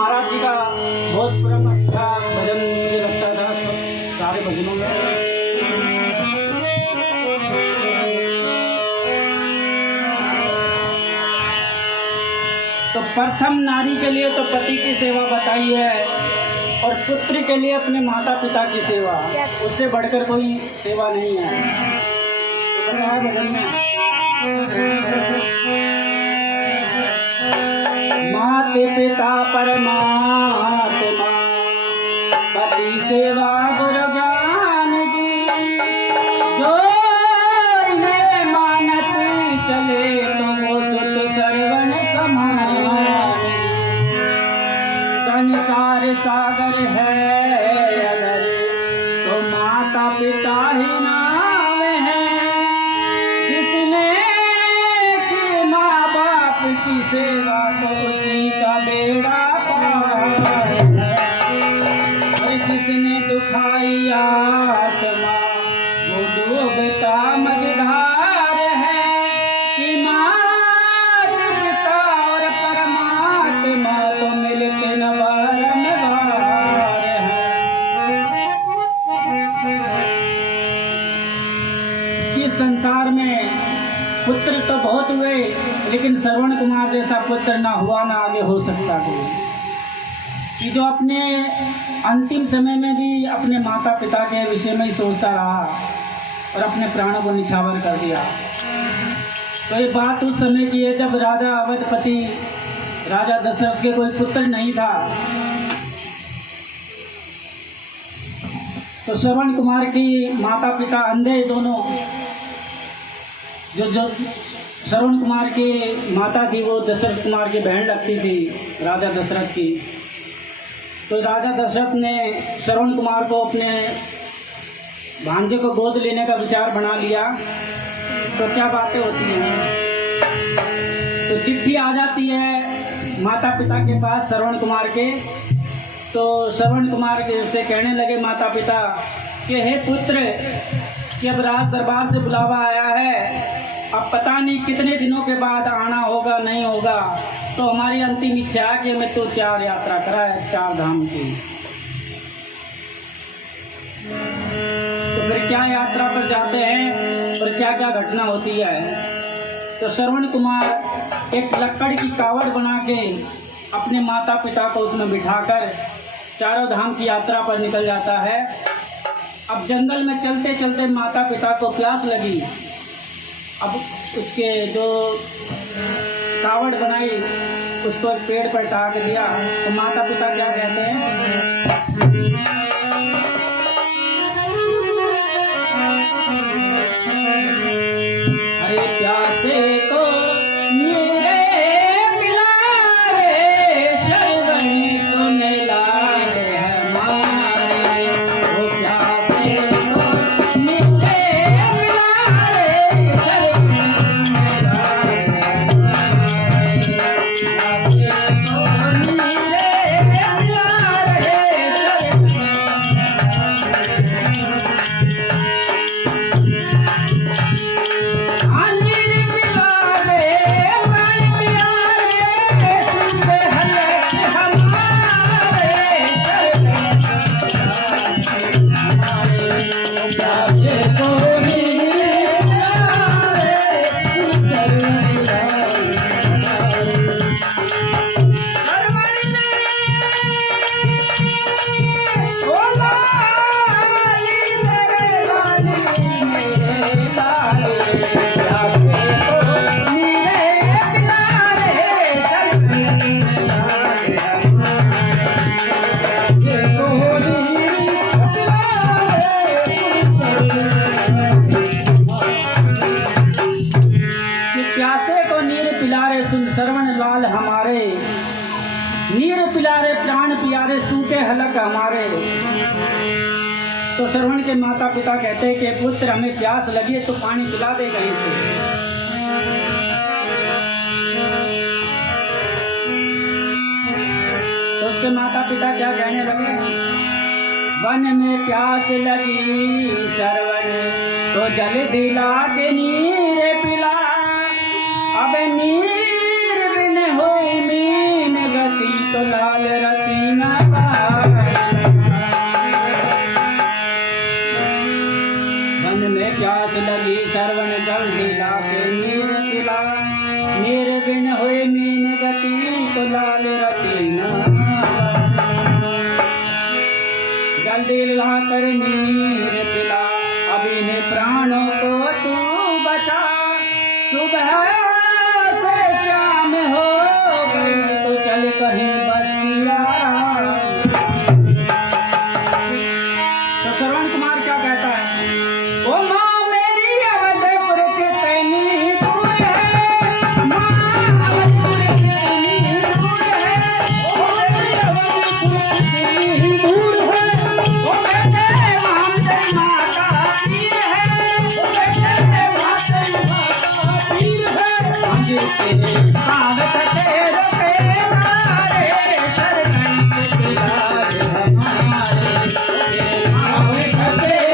महाराज जी का बहुत परम अच्छा भजन मुझे लगता था सारे भजनों में। तो प्रथम नारी के लिए तो पति की सेवा बताई है और पुत्र के लिए अपने माता पिता की सेवा, उससे बढ़कर कोई सेवा नहीं है। तो बता है भजन में माते पिता परमात्मा पति सेवा गुरु ज्ञान जी, जो इन्हें मानत चले तो वो सुत सर्वण समान। संसार सागर है अगर तो माता पिता ही नाम है, जिसने की माँ बाप की सेवा तो उसी का बेड़ा पार है। जिसने दुखाई आत्मा वो डूबता मझधार है, कि माता पिता और परमात्मा तो मिलके न बारंबार है। इस संसार में पुत्र तो बहुत हुए, लेकिन श्रवण कुमार जैसा पुत्र ना हुआ ना आगे हो सकता कोई, कि जो अपने अंतिम समय में भी अपने माता पिता के विषय में ही सोचता रहा और अपने प्राणों को निछावर कर दिया। तो ये बात उस समय की है जब राजा अवधपति राजा दशरथ के कोई पुत्र नहीं था। तो श्रवण कुमार की माता पिता अंधे दोनों, जो श्रवण कुमार की माता थी वो दशरथ कुमार की बहन लगती थी राजा दशरथ की। तो राजा दशरथ ने श्रवण कुमार को अपने भांजे को गोद लेने का विचार बना लिया। तो क्या बातें होती हैं, तो चिट्ठी आ जाती है माता पिता के पास श्रवण कुमार के। तो श्रवण कुमार से कहने लगे माता पिता कि हे पुत्र, कि अब राज दरबार से बुलावा आया है, अब पता नहीं कितने दिनों के बाद आना होगा नहीं होगा, तो हमारी अंतिम इच्छा है कि हमें तो 4 यात्रा कराए 4 धाम की। तो फिर क्या यात्रा पर जाते हैं और क्या क्या घटना होती है। तो श्रवण कुमार एक लकड़ की कावड़ बना के अपने माता पिता को उसमें बिठाकर 4 धाम की यात्रा पर निकल जाता है। अब जंगल में चलते चलते माता पिता को प्यास लगी। अब उसके जो कावड़ बनाई उसको एक पेड़ पर टांग दिया। तो माता पिता क्या कहते हैं, अरे प्यासे को मेरे पिला रे, शर्वणी सुन लाए हमारे। वो प्यासे को मेरे पिला रे, शर्वणी सुन लाए हमारे। प्यासे को मेरे पिला रे, नीर पिलारे प्राण पियारे सूखे हलक हमारे। तो श्रवण के माता पिता कहते हैं कि पुत्र हमें प्यास लगी है तो पानी पिला दे कहीं से। तो उसके माता पिता क्या कहने लगे, वन में प्यास लगी श्रवण तो जल दिला के नीर पिला। अब नीर बिन होई मीन गति तो लाल रत जल्दी ला कर नीर पिला, अभी ने प्राणों को तू बचा। सुबह से शाम हो गई तो चल कहीं बस्ती आरा। तो श्रवण कुमार क्या कहता है, ओ माँ मेरी अवधपुर की तैनी दूर है, माँ अवधपुर की तैनी दूर है, ओ मेरी अवधपुर की तैनी दूर है, ओ बेटे वहाँ तेरी माँ का पीर है, ओ बेटे वहाँ तेरी माँ का पीर है। मुझे तेरे भाव तेरे तारे शरण के पिलारे हमारे, तेरे भाव तेरे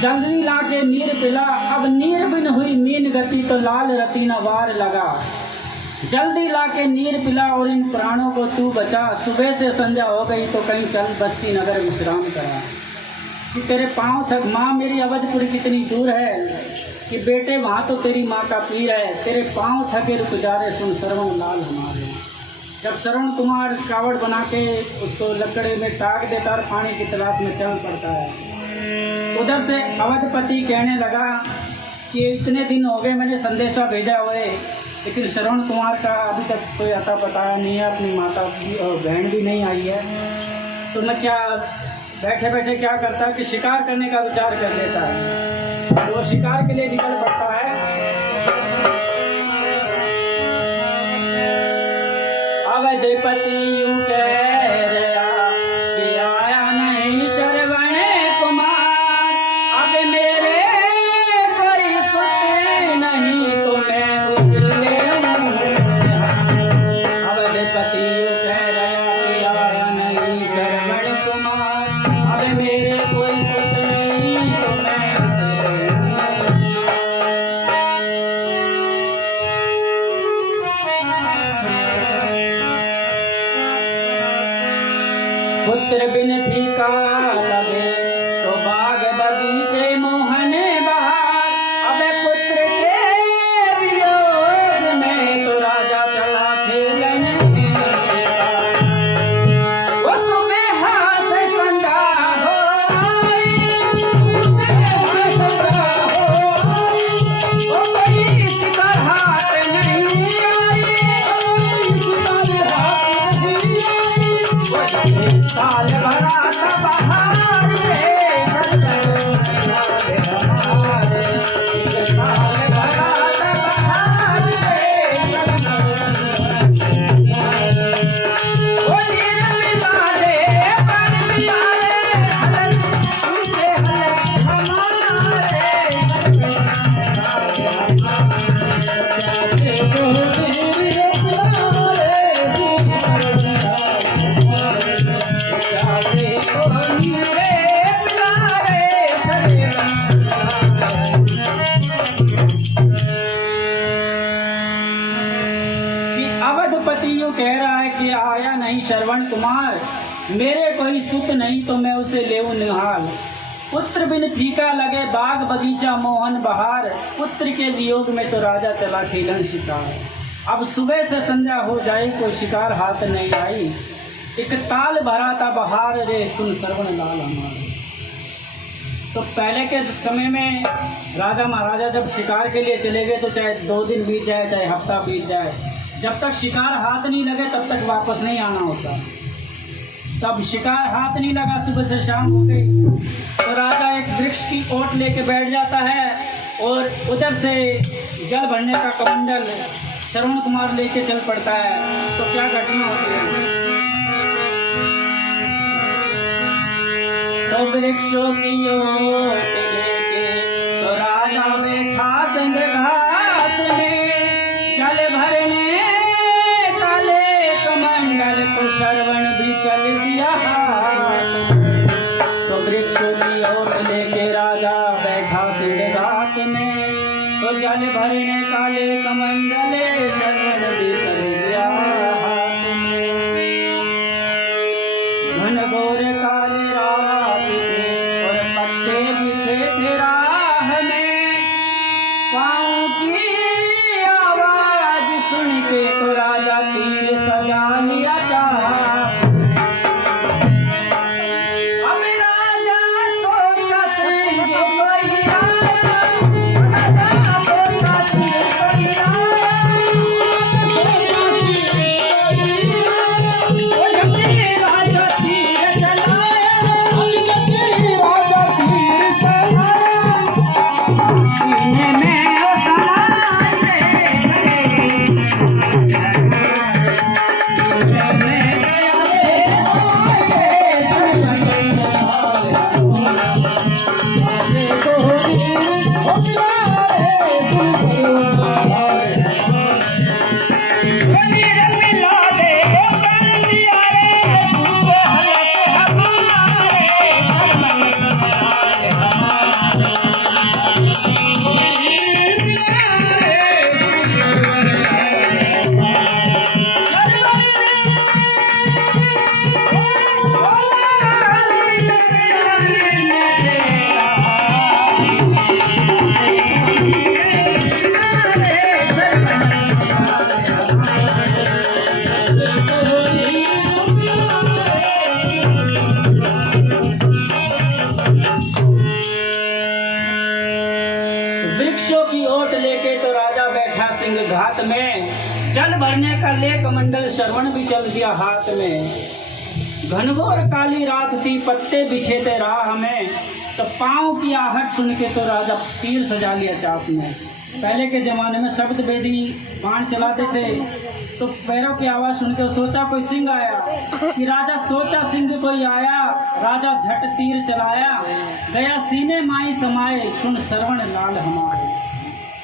जल्दी लाके नीर पिला, अब नीर बिन हुई मीन गति तो लाल रतीना वार लगा। जल्दी लाके नीर पिला और इन प्राणों को तू बचा। सुबह से संध्या हो गई तो कहीं चल बस्ती नगर विश्राम करा। कि तेरे पाँव थक, माँ मेरी अवधपुर कितनी दूर है, कि बेटे वहाँ तो तेरी माँ का पीर है, तेरे पाँव थके रुक जा रे सुन श्रवण लाल हमारे। जब श्रवण कुमार कावड़ बना के उसको लकड़े में टाक देता और पानी की तलाश में चल पड़ता है। उधर से अवधपति कहने लगा कि इतने दिन हो गए मैंने संदेशा भेजा हुए, लेकिन श्रवण कुमार का अभी तक कोई अता पता नहीं है, अपनी माता भी और बहन भी नहीं आई है। तो मैं क्या बैठे बैठे क्या करता है कि शिकार करने का विचार कर लेता है। तो वो शिकार के लिए निकल पड़ता है। अवधपति यूं कह रहा कि आया नहीं श्रवण कुमार, अब मेरे कोई सुते नहीं तो मैं उसले अवधपति यूं कह रहा कि आया नहीं श्रवण कुमार, अब मेरे कोई सुत नहीं तो मैं उसले। पुत्र बिन फीका लगे तो बाग बगीचे मोहन बहार, अब पुत्र के वियोग में तो राजा चला खेलने शिकार। वो सुबह से संध्या हो आई, सुबह से संध्या हो आई, वो कोई शिकार हाथ नहीं आई, शिकार हाथ नहीं आई। साल भरा का बहार रे हमारे, साल भरा का बहार रे वो नीर पिलारे पर पिलारे हलन तुझे हलन हमारे। अवधपति यूं कह रहा है कि आया नहीं श्रवण कुमार, मेरे कोई सुत नहीं तो मैं उसे लेऊं निहाल। पुत्र बिन फीका लगे बाग बगीचा मोहन बहार, पुत्र के वियोग में तो राजा चला खेलन शिकार। अब सुबह से संध्या हो जाए कोई शिकार हाथ नहीं आई, एक ताल भरा था बहार रे सुन श्रवण लाल हमारे। तो पहले के समय में राजा महाराजा जब शिकार के लिए चले गए तो चाहे 2 दिन बीत जाए चाहे हफ्ता बीत जाए, जब तक शिकार हाथ नहीं लगे तब तक वापस नहीं आना होता। तब शिकार हाथ नहीं लगा, सुबह से शाम हो गई तो राजा एक वृक्ष की ओट लेके बैठ जाता है और उधर से जल भरने का कमंडल श्रवण कुमार लेके चल पड़ता है। तो क्या घटना होती है, तो वृक्षों की ओट लेके तो राजा बैठा संग घाट में, जल भरने काले कमंडल को श्रवण भी चल दिया हाथ। तीर सजा लिया चाहा। अब राजा सोचा सिंह कोई आया, राजा सोचा सिंह कोई आया, राजा तीर चलाया, राजा तीर चलाया, सीने में वृक्षों की ओट लेके तो राजा बैठा सिंह घाट में, जल भरने का ले कमंडल श्रवण भी चल दिया हाथ में। घनघोर काली रात थी, पत्ते बिछे थे राह में, तो पाँव की आहट सुन के तो राजा तीर सजा लिया चाप में। पहले के जमाने में शब्द वेदी बाण चलाते थे, तो पैरों की आवाज़ सुन के सोचा कोई सिंह आया, कि राजा सोचा सिंह कोई आया, राजा झट तीर चलाया, गया सीने माई समाए, सुन श्रवण लाल हमारे।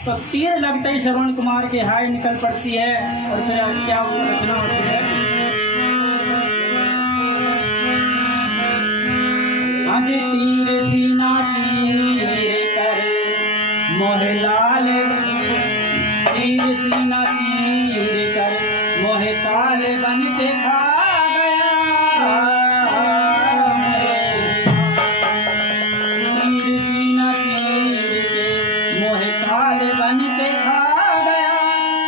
तो तीर लगते ही श्रवण कुमार की हाय निकल पड़ती है, और फिर क्या रचना होती है। आज तीर सीना चीर कर मोहे लाल, तीर सीना चीर कर मोहे काल बन के खा गया, तीर सीना चीर के मोहे काल बन के खा गया।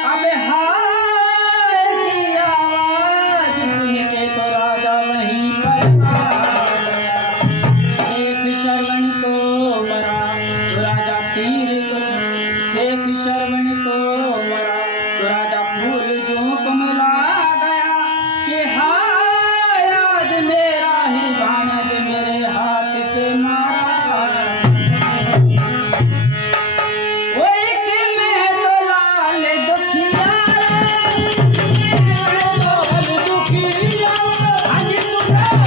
अब हाय की आवाज सुन के तो राजा वहीं पर आ गया। एक श्रवण को मरा तो राजा तीर को, एक श्रवण को मरा तो राजा फूल जो कमला गया, कि हाय आज मेरा ही भानज मेरे हाथ से मारा। ओए कि मैं तो लाल दुखिया, लाल दुखिया, आज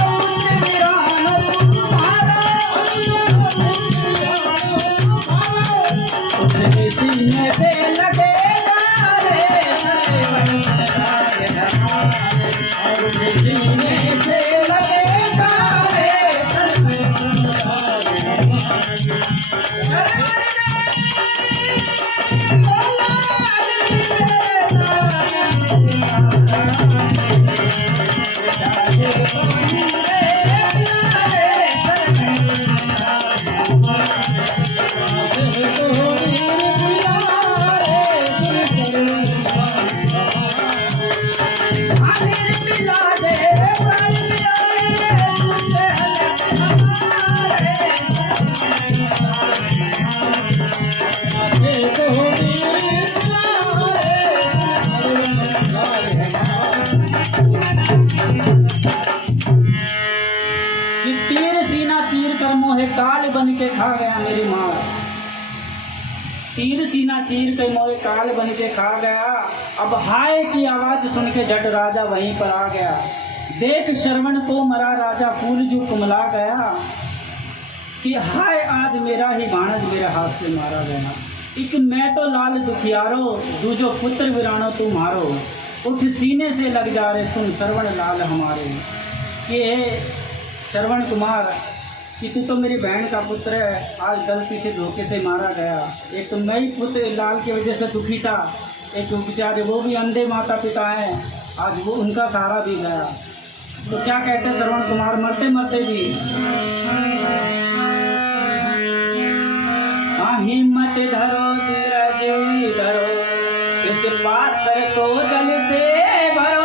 तुझे वीरान तुम्हारा, तुझे सीने से लगे काल बन के खा गया मेरी माँ, तीर सीना चीर के मोए काल बन के खा गया। अब हाय की आवाज सुन के झट राजा वहीं पर आ गया। देख श्रवण को मरा राजा फूल जो कुमला गया, कि हाय आज मेरा ही भाणज मेरे हाथ से मारा गया। एक मैं तो लाल दुखियारो, दूजो पुत्र वीरानो तू मारो, उठ सीने से लग जा रे सुन श्रवण लाल हमारे। ये श्रवण कुमार कि तू तो मेरी बहन का पुत्र है, आज गलती से धोखे से मारा गया। एक तो मैं ही पुत्र लाल की वजह से दुखी था, एक बेचारे वो भी अंधे माता पिता हैं, आज वो उनका सहारा भी गया। तो क्या कहते श्रवण कुमार मरते मरते भी, हाँ हिम्मत धरो धीरज धरो, इस पात्र को जल से भरो,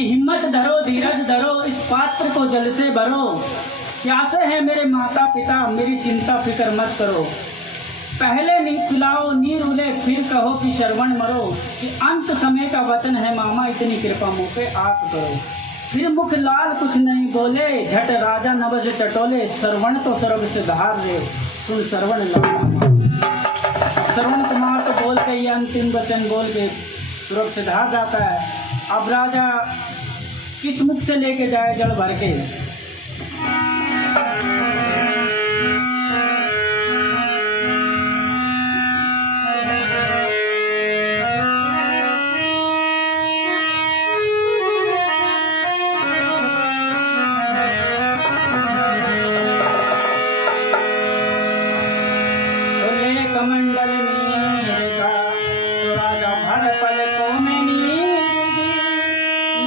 कि हिम्मत धरो, धीरज धरो, इस पात्र को जल से भरो। प्यासे हैं मेरे माता पिता, मेरी चिंता फिक्र मत करो। पहले नींद पिलाओ, नीर उले, फिर कहो कि श्रवण मरो। कि अंत समय का वचन है मामा, इतनी कृपा मुँह पे आप करो। फिर मुख लाल कुछ नहीं बोले, झट राजा नभ से टटोले। श्रवण तो सर्व से धार रे, सुन श्रवण लाल। श्रवण कुमार तो बोल के ये अंतिम वचन बोल के स्वर्ग से धार जाता है। अब राजा किस मुख से लेके जाए जल भर के? कमंडल नीर का तो राजा भर पलकों में नीर दी।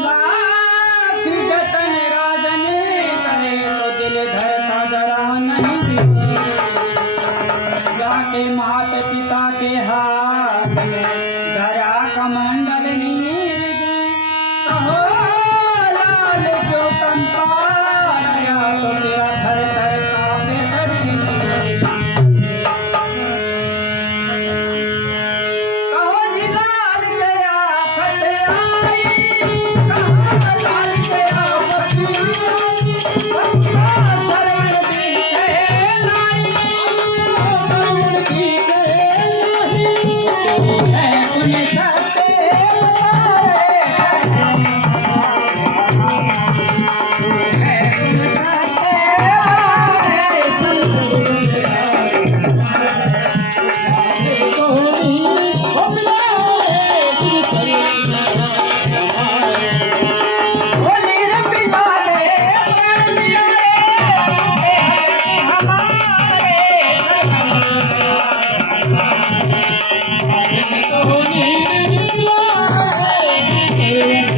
लाख जतन राजन करे तो दिल धरता जरा नहीं दी। जाके